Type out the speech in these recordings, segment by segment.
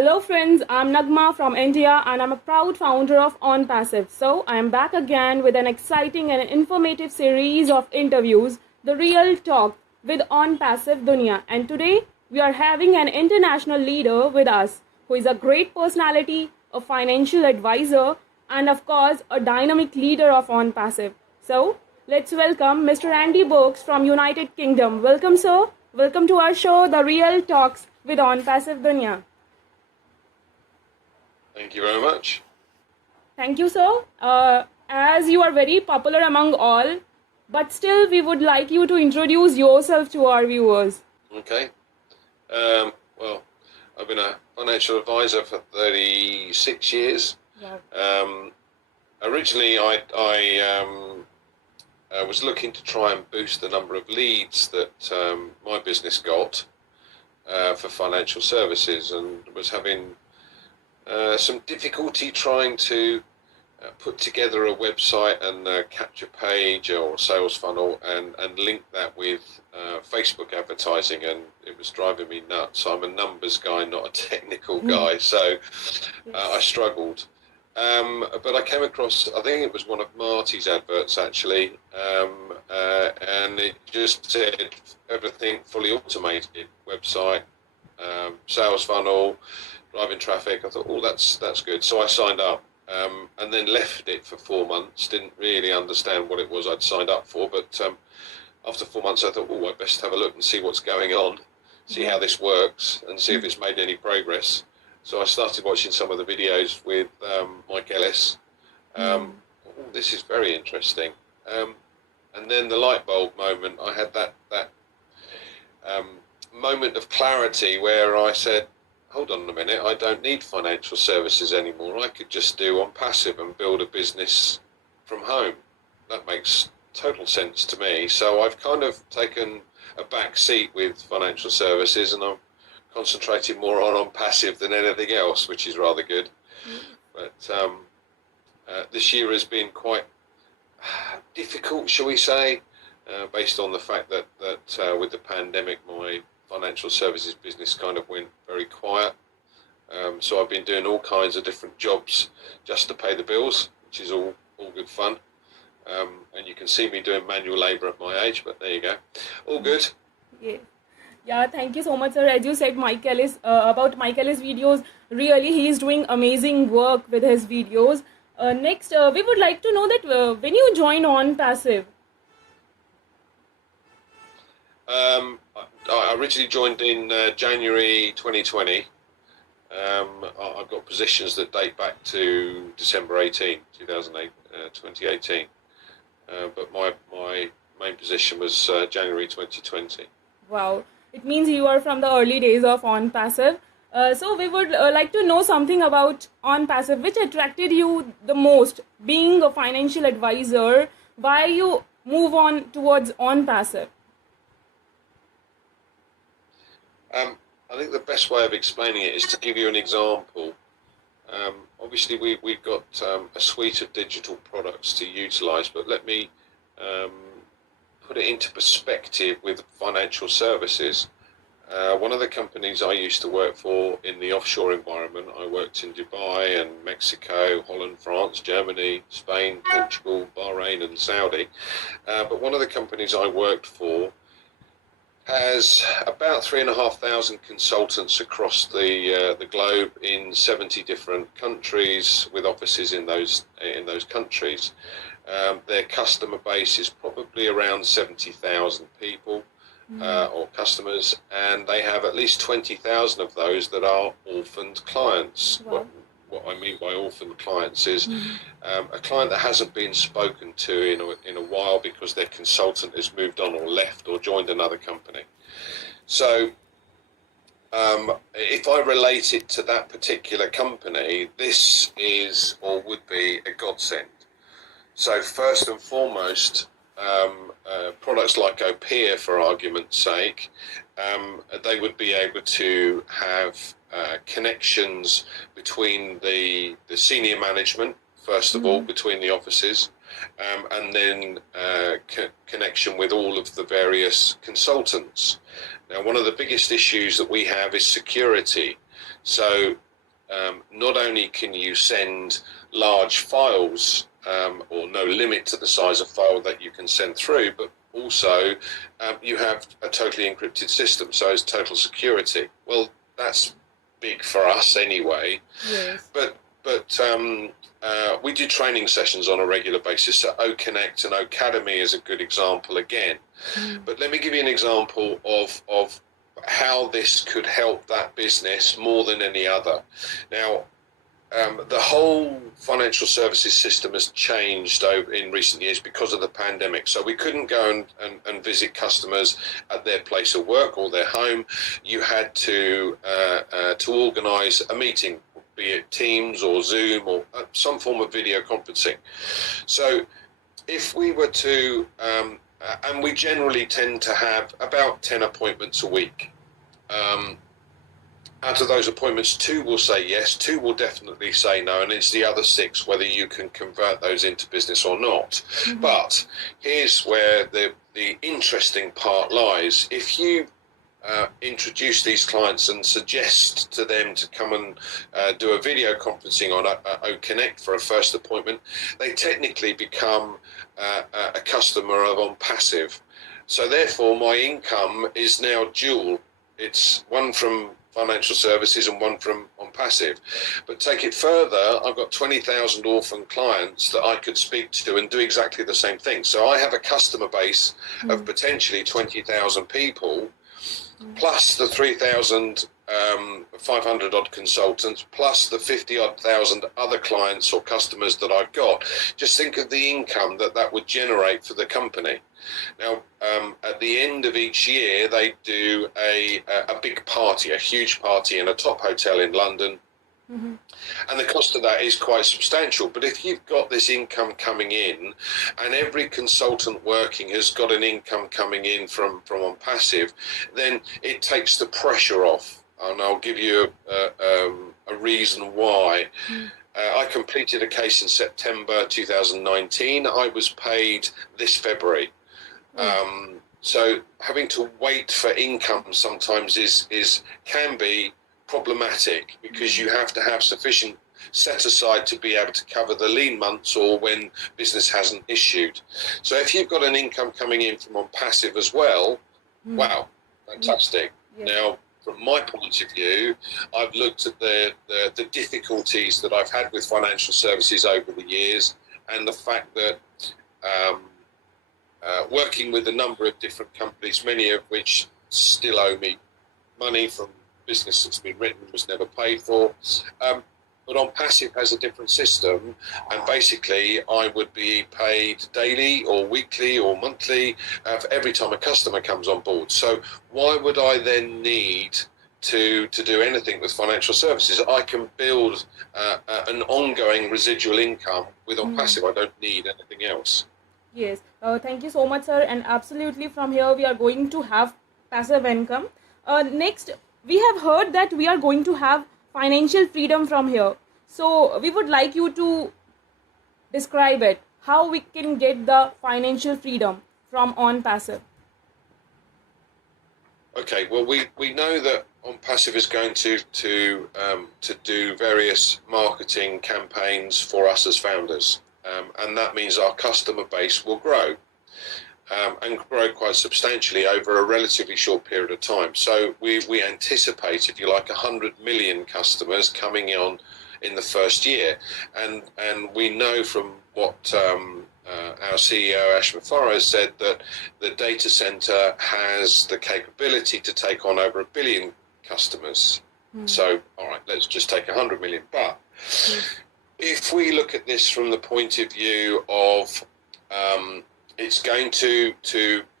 Hello friends, I'm Nagma from India and I'm a proud founder of OnPassive. So I am back again with an exciting and informative series of interviews, The Real Talk with OnPassive Dunya. And today we are having an international leader with us who is a great personality, a financial advisor, and of course a dynamic leader of OnPassive. So let's welcome Mr. Andy Burks from United Kingdom. Welcome sir. Welcome to our show, The Real Talks with OnPassive Dunya. Thank you very much. Thank you, sir. As you are very popular among all, but still we would like you to introduce yourself to our viewers. Okay. Well, I've been a financial advisor for 36 years. Wow. Originally, I was looking to try and boost the number of leads that my business got for financial services, and was having some difficulty trying to put together a website and capture page or sales funnel and link that with Facebook advertising, and it was driving me nuts. I'm a numbers guy, not a technical guy, so I struggled. But I came across, I think it was one of Marty's adverts actually, and it just said everything fully automated, website, sales funnel, driving traffic. I thought, oh, that's good. So I signed up, and then left it for 4 months. Didn't really understand what it was I'd signed up for, but after 4 months I thought, oh, I'd best have a look and see what's going on, see how this works, and see if it's made any progress. So I started watching some of the videos with Mike Ellis. Oh, this is very interesting. And then the light bulb moment, I had that moment of clarity where I said, hold on a minute, I don't need financial services anymore. I could just do OnPassive and build a business from home. That makes total sense to me. So I've kind of taken a back seat with financial services, and I'm concentrating more on OnPassive than anything else, which is rather good. But this year has been quite difficult, shall we say, based on the fact that with the pandemic, my financial services business kind of went very quiet. So I've been doing all kinds of different jobs just to pay the bills, which is all good fun. And you can see me doing manual labour at my age, but there you go. All good. Yeah, thank you so much, sir. As you said, Mike Ellis, about Mike Ellis videos, really he is doing amazing work with his videos. Next, we would like to know that when you join OnPassive. I originally joined in January 2020. I've got positions that date back to December 2018. But my main position was January 2020. Wow, it means you are from the early days of OnPassive. So we would like to know something about OnPassive. Which attracted you the most, being a financial advisor? Why you move on towards OnPassive? I think the best way of explaining it is to give you an example. Obviously, we've got a suite of digital products to utilise, but let me put it into perspective with financial services. One of the companies I used to work for in the offshore environment, I worked in Dubai and Mexico, Holland, France, Germany, Spain, Portugal, Bahrain and Saudi. But one of the companies I worked for has about 3,500 consultants across the globe in 70 different countries, with offices in those countries. Their customer base is probably around 70,000 people or customers, and they have at least 20,000 of those that are orphaned clients. Wow. What I mean by orphaned clients is a client that hasn't been spoken to in a while because their consultant has moved on or left or joined another company. So if I relate it to that particular company, this is or would be a godsend. So first and foremost, products like OPIA, for argument's sake, they would be able to have connections between the senior management, first of all, between the offices, and then connection with all of the various consultants. Now, one of the biggest issues that we have is security. So not only can you send large files or no limit to the size of file that you can send through, but also you have a totally encrypted system, so it's total security. Well, that's big for us anyway. Yes. But we do training sessions on a regular basis. So OConnect and Academy is a good example again. But let me give you an example of how this could help that business more than any other. Now, the whole financial services system has changed in recent years because of the pandemic. So we couldn't go and visit customers at their place of work or their home. You had to organise a meeting, be it Teams or Zoom or some form of video conferencing. So if we were to, and we generally tend to have about 10 appointments a week. Out of those appointments, 2 will say yes, 2 will definitely say no, and it's the other 6 whether you can convert those into business or not. But here's where the interesting part lies. If you introduce these clients and suggest to them to come and do a video conferencing on OConnect for a first appointment, they technically become a customer of OnPassive. So therefore, my income is now dual. It's one from financial services and one from OnPassive. But take it further, I've got 20,000 orphan clients that I could speak to and do exactly the same thing. So I have a customer base of potentially 20,000 people, plus the 3,500 odd consultants, plus the 50 odd thousand other clients or customers that I've got. Just think of the income that would generate for the company. Now, at the end of each year, they do a big party, a huge party in a top hotel in London. And the cost of that is quite substantial. But if you've got this income coming in, and every consultant working has got an income coming in from OnPassive, then it takes the pressure off. And I'll give you a reason why. I completed a case in September 2019. I was paid this February. So having to wait for income sometimes can be problematic, because you have to have sufficient set aside to be able to cover the lean months or when business hasn't issued. So if you've got an income coming in from OnPassive as well, wow, fantastic. Now, from my point of view, I've looked at the difficulties that I've had with financial services over the years, and the fact that working with a number of different companies, many of which still owe me money from business that's been written and was never paid for. But OnPassive has a different system, and basically I would be paid daily or weekly or monthly for every time a customer comes on board. So why would I then need to do anything with financial services? I can build an ongoing residual income with OnPassive. I don't need anything else. Yes, thank you so much, sir. And absolutely, from here we are going to have passive income. Next, we have heard that we are going to have financial freedom from here. So we would like you to describe it, how we can get the financial freedom from OnPassive. Okay, well, we know that OnPassive is going to do various marketing campaigns for us as founders. And that means our customer base will grow and grow quite substantially over a relatively short period of time. So we anticipate, if you like, 100 million customers coming on in the first year. And we know from what our CEO, Mufareh, has said, that the data center has the capability to take on over 1 billion customers. So, all right, let's just take 100 million. But if we look at this from the point of view of it's going to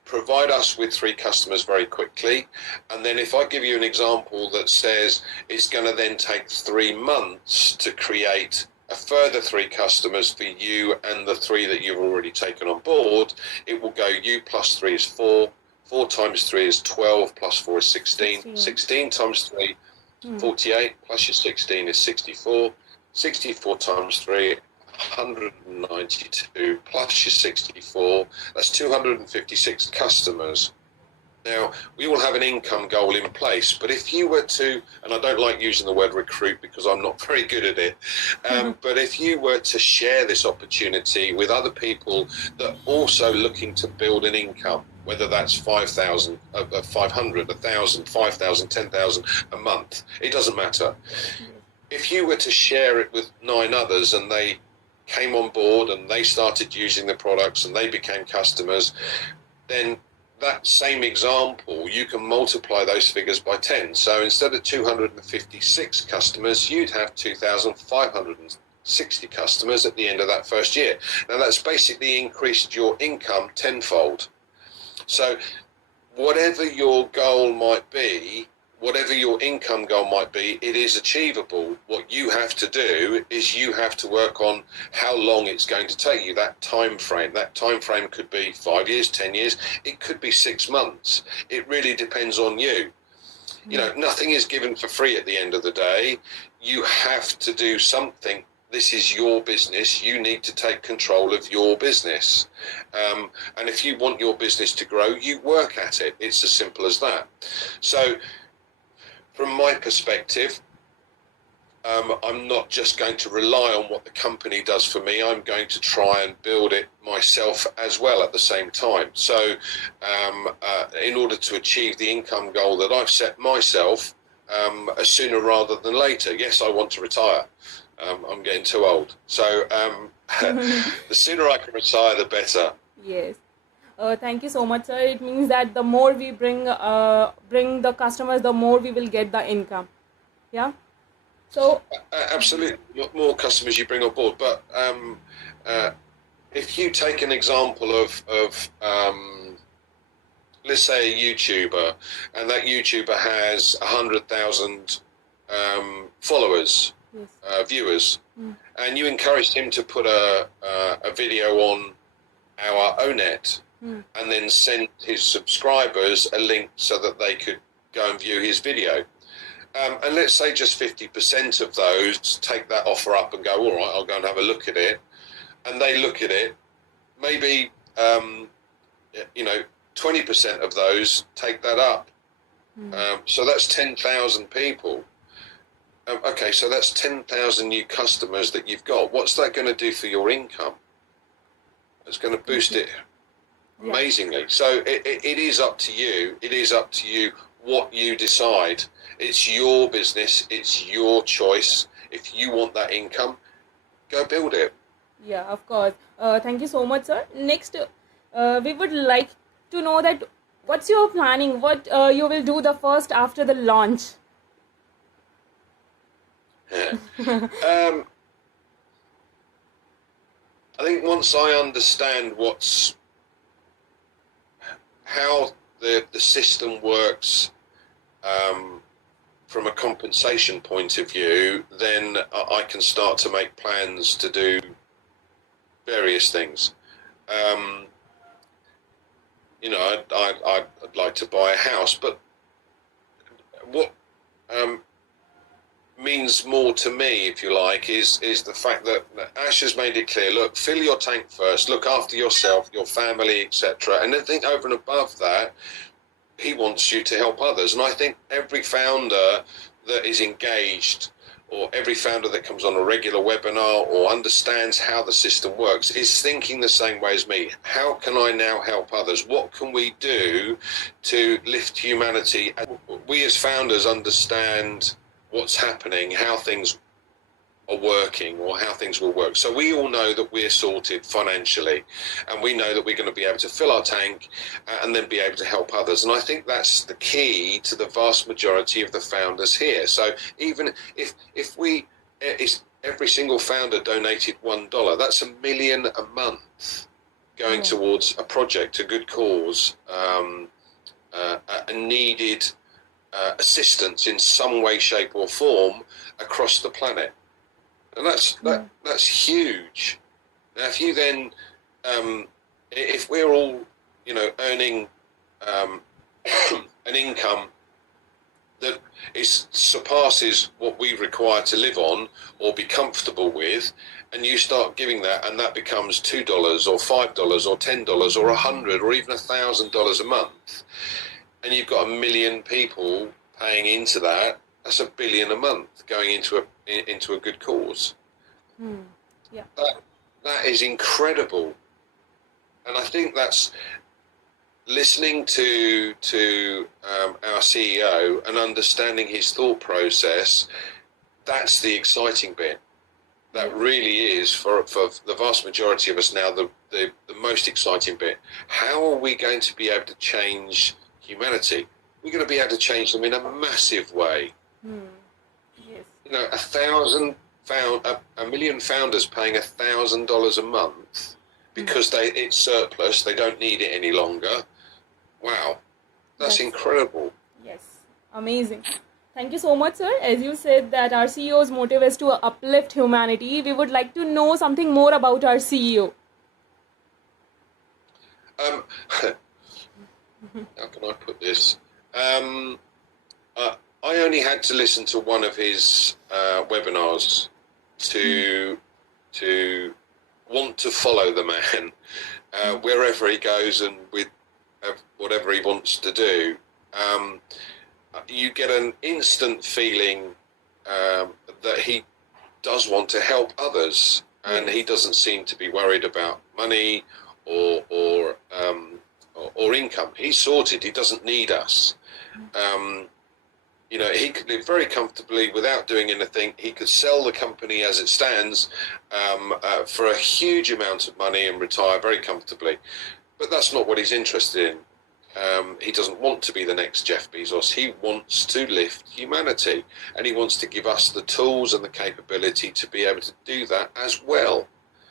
provide us with 3 customers very quickly, and then if I give you an example that says it's going to then take 3 months to create a further 3 customers for you and the 3 that you've already taken on board, it will go you plus 3 is 4, 4 times 3 is 12, plus 4 is 16, 16 times 3, 48, plus your 16 is 64, 64 times 3, 192, plus your 64, that's 256 customers. Now, we all have an income goal in place, but if you were to, and I don't like using the word recruit because I'm not very good at it, but if you were to share this opportunity with other people that are also looking to build an income, whether that's 5,000, 500, 1,000, 5,000, 10,000 a month, it doesn't matter. If you were to share it with 9 others and they came on board and they started using the products and they became customers, then that same example, you can multiply those figures by 10. So instead of 256 customers, you'd have 2,560 customers at the end of that first year. Now that's basically increased your income tenfold. So whatever your goal might be, whatever your income goal might be, it is achievable. What you have to do is you have to work on how long it's going to take you, that time frame. That time frame could be 5 years, 10 years, it could be 6 months. It really depends on you. You know, nothing is given for free at the end of the day. You have to do something. This is your business. You need to take control of your business. And if you want your business to grow, you work at it. It's as simple as that. So from my perspective, I'm not just going to rely on what the company does for me. I'm going to try and build it myself as well at the same time. So in order to achieve the income goal that I've set myself, sooner rather than later. Yes, I want to retire. I'm getting too old. So the sooner I can retire, the better. Yes. Thank you so much, sir. It means that the more we bring the customers, the more we will get the income. Yeah. So absolutely, more customers you bring on board. But if you take an example of let's say a YouTuber, and that YouTuber has 100,000 followers, yes. Viewers, and you encouraged him to put a video on our ONET. And then send his subscribers a link so that they could go and view his video. And let's say just 50% of those take that offer up and go, all right, I'll go and have a look at it. And they look at it. Maybe, 20% of those take that up. So that's 10,000 people. Okay, so that's 10,000 new customers that you've got. What's that going to do for your income? It's going to boost it amazingly. So it is up to you. It is up to you what you decide. It's your business. It's your choice. If you want that income, go build it. Yeah, of course. Thank you so much, sir. Next, we would like to know that what's your planning? What you will do the first after the launch? I think once I understand how the system works from a compensation point of view, then I can start to make plans to do various things. I'd like to buy a house, but what means more to me, if you like, is the fact that Ash has made it clear, look, fill your tank first, look after yourself, your family, etc. And I think over and above that, he wants you to help others. And I think every founder that is engaged, or every founder that comes on a regular webinar or understands how the system works, is thinking the same way as me. How can I now help others? What can we do to lift humanity? We as founders understand what's happening, how things are working, or how things will work. So we all know that we're sorted financially, and we know that we're going to be able to fill our tank and then be able to help others. And I think that's the key to the vast majority of the founders here. So even if every single founder donated $1, that's $1 million a month going towards a project, a good cause, a needed assistance in some way, shape or form across the planet. And that's huge. Now, if you then, if we're all, earning an income that surpasses what we require to live on or be comfortable with, and you start giving that, and that becomes $2 or $5 or $10 or $100 or even $1,000 a month, and you've got 1 million people paying into that, that's $1 billion a month going into a good cause. Yeah. That is incredible, and I think that's listening to our CEO and understanding his thought process. That's the exciting bit. That really is for the vast majority of us now the most exciting bit. How are we going to be able to change humanity? We're going to be able to change them in a massive way. Yes. You know, 1 million founders paying $1,000 a month because it's surplus, they don't need it any longer. Wow, that's incredible. Yes, amazing. Thank you so much, sir. As you said that our CEO's motive is to uplift humanity, we would like to know something more about our CEO. How can I put this? I only had to listen to one of his webinars to want to follow the man wherever he goes and with whatever he wants to do. You get an instant feeling that he does want to help others, and he doesn't seem to be worried about money or income. He's sorted. He doesn't need us. You know, he could live very comfortably without doing anything. He could sell the company as it stands for a huge amount of money and retire very comfortably. But that's not what he's interested in. He doesn't want to be the next Jeff Bezos. He wants to lift humanity, and he wants to give us the tools and the capability to be able to do that as well.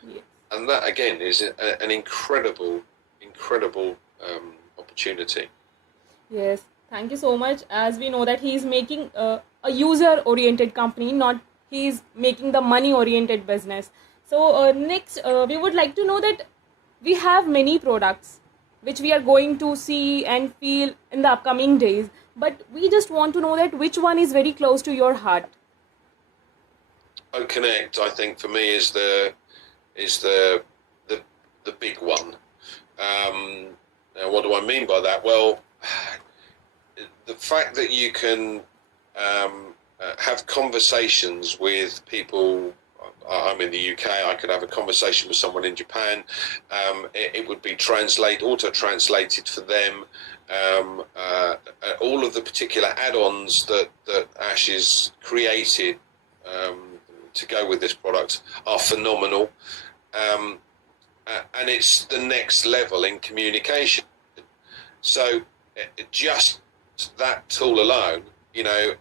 Yeah. And that, again, is an incredible opportunity. Yes, thank you so much. As we know that he is making a user-oriented company, not he is making the money-oriented business. So next, we would like to know that we have many products which we are going to see and feel in the upcoming days, but we just want to know that which one is very close to your heart. Connect, I think, for me is the big one. Now, what do I mean by that? Well, the fact that you can have conversations with people. I'm in the UK. I could have a conversation with someone in Japan. It would be auto-translated for them. All of the particular add-ons that Ash has created to go with this product are phenomenal. And it's the next level in communication. So just that tool alone, you know,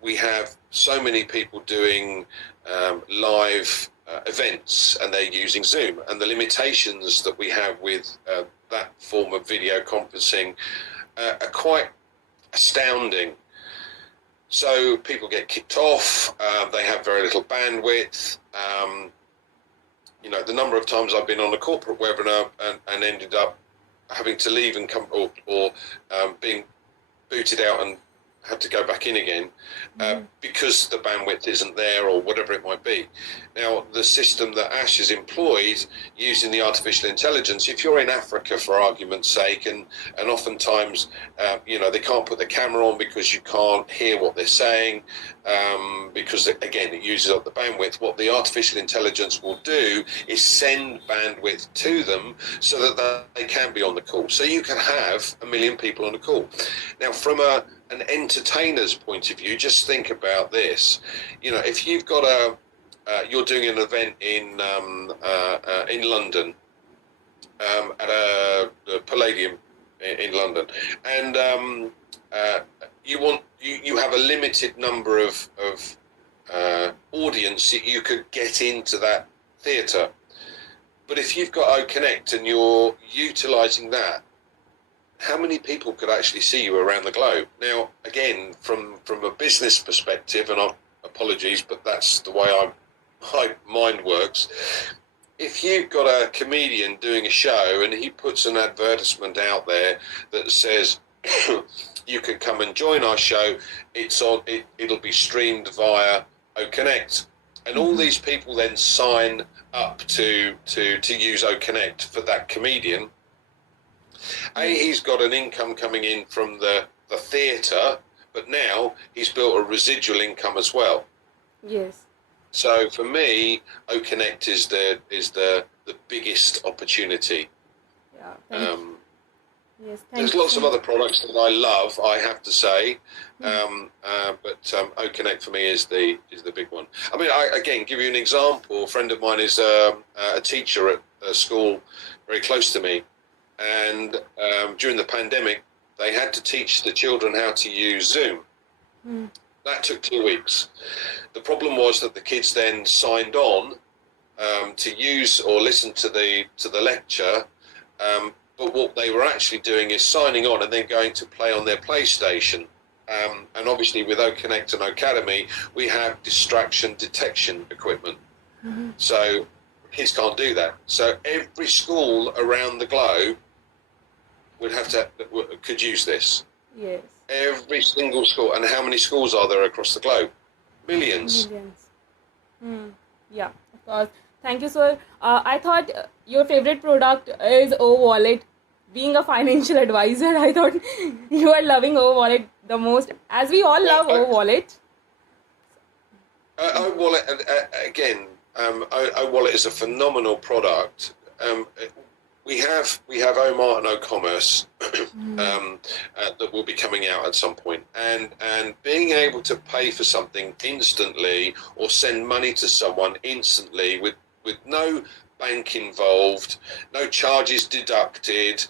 we have so many people doing live events, and they're using Zoom, and the limitations that we have with that form of video conferencing are quite astounding. So people get kicked off, they have very little bandwidth. You know, the number of times I've been on a corporate webinar and ended up having to leave and come or being booted out and had to go back in again because the bandwidth isn't there or whatever it might be. Now, the system that Ash has employed using the artificial intelligence, if you're in Africa, for argument's sake, and oftentimes, you know, they can't put the camera on because you can't hear what they're saying because, again, it uses up the bandwidth. What the artificial intelligence will do is send bandwidth to them so that they can be on the call. So you can have 1 million people on a call. Now, from an entertainer's point of view, just think about this. You know, if you've got you're doing an event in London at a Palladium in London, and you have a limited number of audience that you could get into that theatre. But if you've got OConnect and you're utilising that, how many people could actually see you around the globe? Now, again, from a business perspective, and apologies, but that's the way my mind works. If you've got a comedian doing a show and he puts an advertisement out there that says you can come and join our show, it'll be streamed via OConnect, and all these people then sign up to use OConnect for that comedian. He's got an income coming in from the theatre, but now he's built a residual income as well. Yes. So for me, OConnect is the biggest opportunity. Yeah. Thank you. Yes. Thank There's you lots so of much. other products that I love, I have to say, but OConnect for me is the big one. I mean, again, give you an example. A friend of mine is a teacher at a school very close to me, and during the pandemic, they had to teach the children how to use Zoom. That took 2 weeks. The problem was that the kids then signed on to use or listen to the lecture. But what they were actually doing is signing on and then going to play on their PlayStation. And obviously with OConnect and Academy, we have distraction detection equipment. So kids can't do that. So every school around the globe could use this. Yes. Every single school. And how many schools are there across the globe? Millions. Millions. Yeah, of course. Thank you, sir. I thought your favorite product is O Wallet. Being a financial advisor, I thought you are loving O Wallet the most, as we all love O Wallet. O Wallet again. O Wallet is a phenomenal product. We have Omart and O-commerce that will be coming out at some point, and being able to pay for something instantly or send money to someone instantly with no bank involved, no charges deducted.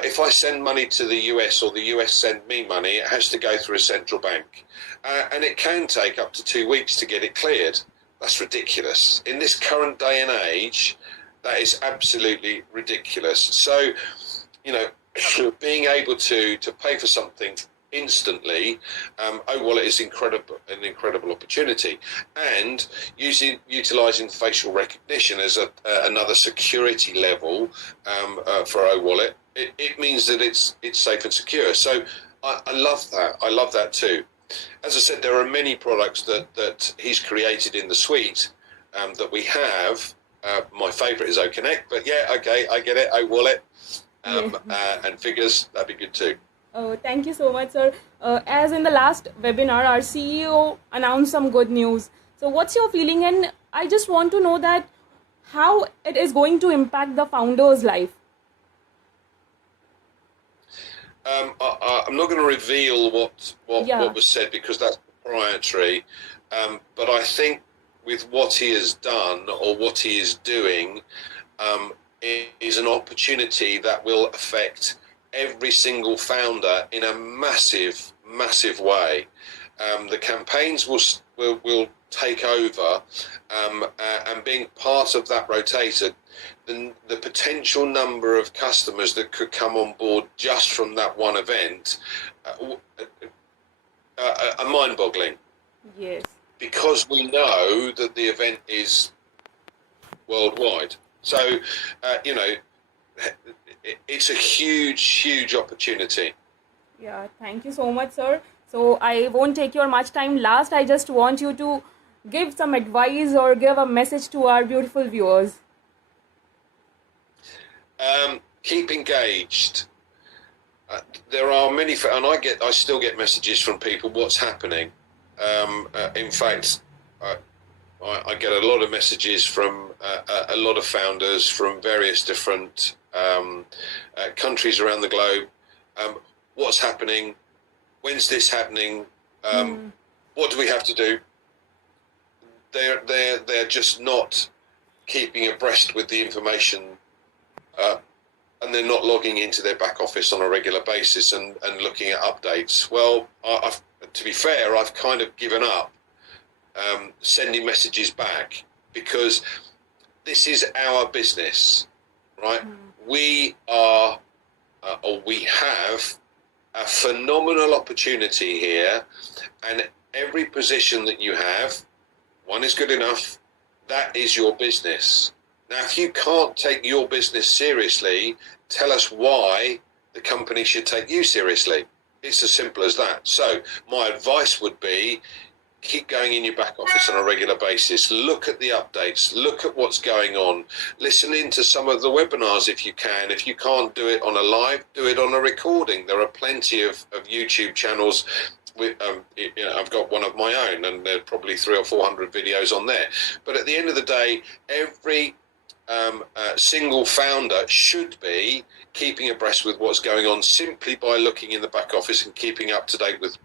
If I send money to the US or the US send me money, it has to go through a central bank, and it can take up to 2 weeks to get it cleared. That's ridiculous. In this current day and age, that is absolutely ridiculous. So, being able to pay for something instantly, O-Wallet is an incredible opportunity, and utilizing facial recognition as another security level for O-Wallet, it means that it's safe and secure. So I love that. I love that too. As I said, there are many products that he's created in the suite that we have. My favourite is OConnect, but yeah, okay, I get it. O-Wallet and figures, that'd be good too. Oh, thank you so much, sir. As in the last webinar, our CEO announced some good news. So what's your feeling? And I just want to know that how it is going to impact the founder's life. I'm not going to reveal what was said because that's proprietary. But I think with what he has done or what he is doing, it is an opportunity that will affect every single founder in a massive way. The campaigns will take over, and being part of that rotator, the potential number of customers that could come on board just from that one event are mind-boggling. Yes. Because we know that the event is worldwide. So, it's a huge opportunity. Yeah, thank you so much, sir. So I won't take your much time. Last, I just want you to give some advice or give a message to our beautiful viewers. Keep engaged. There are many, and I still get messages from people. What's happening? In fact, I get a lot of messages from a lot of founders from various different countries around the globe. What's happening? When's this happening? What do we have to do? They're just not keeping abreast with the information, and they're not logging into their back office on a regular basis and looking at updates. Well, to be fair, I've kind of given up sending messages back because this is our business, right? We are, or we have a phenomenal opportunity here, and every position that you have, one is good enough, that is your business. Now, if you can't take your business seriously, tell us why the company should take you seriously. It's as simple as that. So my advice would be, keep going in your back office on a regular basis. Look at the updates. Look at what's going on. Listen into some of the webinars if you can. If you can't do it on a live, do it on a recording. There are plenty of YouTube channels. I've got one of my own, and there are probably 300 or 400 videos on there. But at the end of the day, every single founder should be keeping abreast with what's going on simply by looking in the back office and keeping up to date with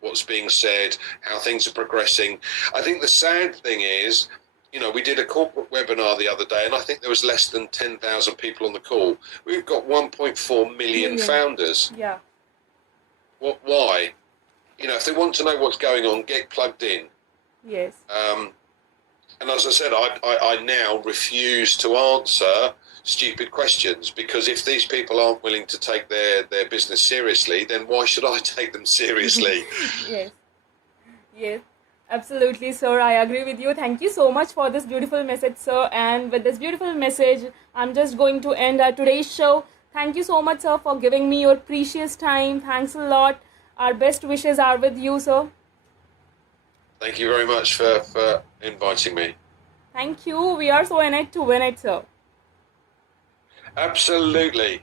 what's being said, how things are progressing. I think the sad thing is, we did a corporate webinar the other day, and I think there was less than 10,000 people on the call. We've got 1.4 million founders. Yeah. Why? If they want to know what's going on, get plugged in. Yes. And as I said, I now refuse to answer stupid questions, because if these people aren't willing to take their business seriously, then why should I take them seriously? Yes, absolutely, sir. I agree with you. Thank you so much for this beautiful message, sir. And with this beautiful message, I'm just going to end our today's show. Thank you so much, sir, for giving me your precious time. Thanks a lot. Our best wishes are with you, sir. Thank you very much for inviting me. Thank you. We are so in it to win it, sir. Absolutely.